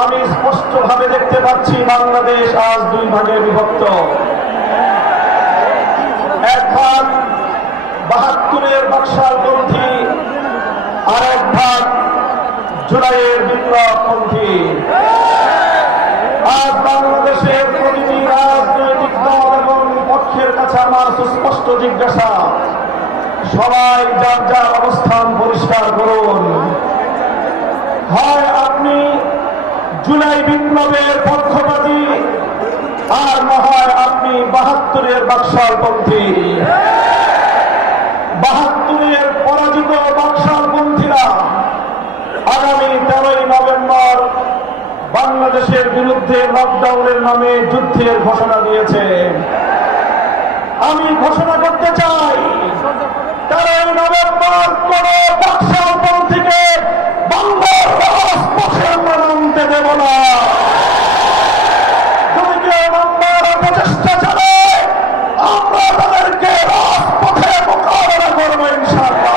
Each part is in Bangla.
আমি স্পষ্টভাবে দেখতে পাচ্ছি বাংলাদেশ আজ দুই ভাগে বিভক্ত। এক ভাগ বাহাত্তরের বাকশালপন্থী আর এক ভাগ জুলাইয়ের বিপ্লবপন্থী আজ বাংলাদেশের প্রতিটি রাজনৈতিক দল এবং পক্ষের কাছে আমার সুস্পষ্ট জিজ্ঞাসা, সবাই যার যার অবস্থান পরিষ্কার করুন হয় আপনি জুলাই বিপ্লবের পক্ষপাতী। আর না হয় আপনি বাহাত্তরের বাকশালপন্থী। বাহাত্তরের পরাজিত বাকশালপন্থীরা আগামী তেরোই নভেম্বর বাংলাদেশের বিরুদ্ধে লকডাউনের নামে যুদ্ধের ঘোষণা দিয়েছে। আমি ঘোষণা করতে চাই তেরোই নভেম্বর কোন বাকশালপন্থীকে বাংলার রাজপথে আমরা নামতে দেব না যদি কেউ নাম্বার প্রচেষ্টা চালায় আমরা তাদেরকে রাজপথে মোকাবেলা করব ইনশাআল্লাহ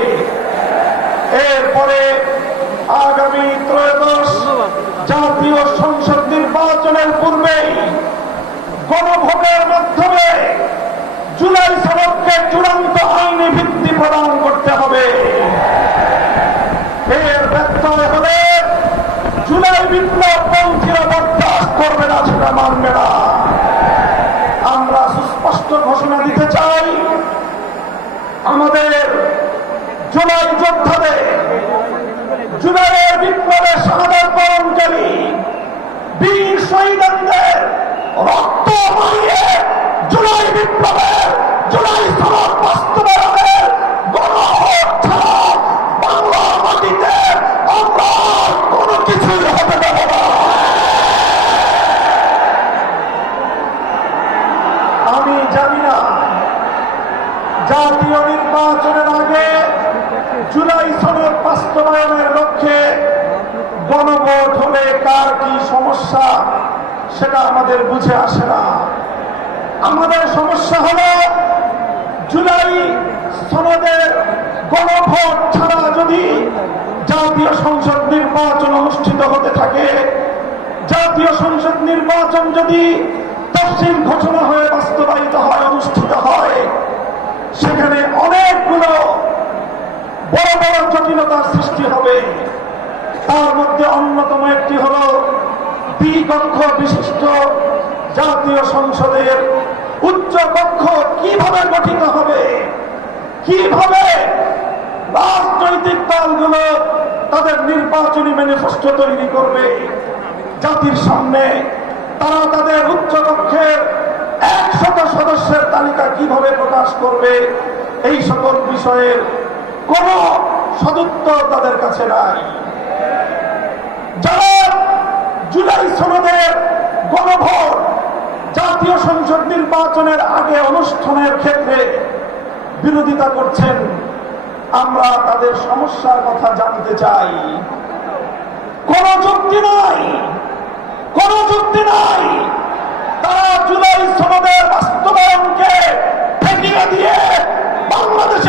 এরপরে আগামী ত্রয়োদশ জাতীয় সংসদ নির্বাচনের পূর্বেই গণভোটের মাধ্যমে জুলাই সনদকে চূড়ান্ত আইনি ভিত্তি প্রদান করতে হবে। এর ব্যত্যয় হলে জুলাই বিপ্লব পন্থীরা বরদাস্ত করবে না সেটা মানবে না আমরা সুস্পষ্ট ঘোষণা দিতে চাই আমাদের জুলাই যোদ্ধাদের, জুলাইয়ের বিপ্লবের শাহাদাত বরণকারী বীর শহীদদের রক্ত মারিয়ে জুলাই বিপ্লবের, জুলাই সনদ বাস্তবায়নের জাতীয় নির্বাচনের আগে জুলাই সনদ বাস্তবায়নের লক্ষ্যে গণভোট হলে কার কি সমস্যা, সেটা আমাদের বুঝে আসে না। আমাদের সমস্যা হলো জুলাই সনদের গণভোট ছাড়া যদি জাতীয় সংসদ নির্বাচন অনুষ্ঠিত হতে থাকে, জাতীয় সংসদ নির্বাচন যদি তফসিল ঘোষণা হয়ে বাস্তবায়িত হয়, অনুষ্ঠিত হয়, সেখানে অনেকগুলো জটিলতার সৃষ্টি হবে। তার মধ্যে অন্যতম একটি হল দ্বিকক্ষ বিশিষ্ট জাতীয় সংসদের উচ্চ কক্ষ কীভাবে গঠিত হবে? কীভাবে রাজনৈতিক দলগুলো তাদের নির্বাচনী ম্যানিফেস্টো তৈরি করবে? জাতির সামনে তারা তাদের উচ্চ কক্ষের একশত সদস্যের তালিকা কীভাবে প্রকাশ করবে? এই সকল বিষয়ের কোন সদুত্তর তাদের কাছে নাই। যারা জুলাই সনদের গণভোট, জাতীয় সংসদ নির্বাচনের আগে অনুষ্ঠানের ক্ষেত্রে বিরোধিতা করছেন, আমরা তাদের সমস্যার কথা জানতে চাই। কোন যুক্তি নাই, কোন যুক্তি নাই। তারা জুলাই সনদের বাস্তবায়নকে ঠেকিয়ে দিয়ে বাংলাদেশ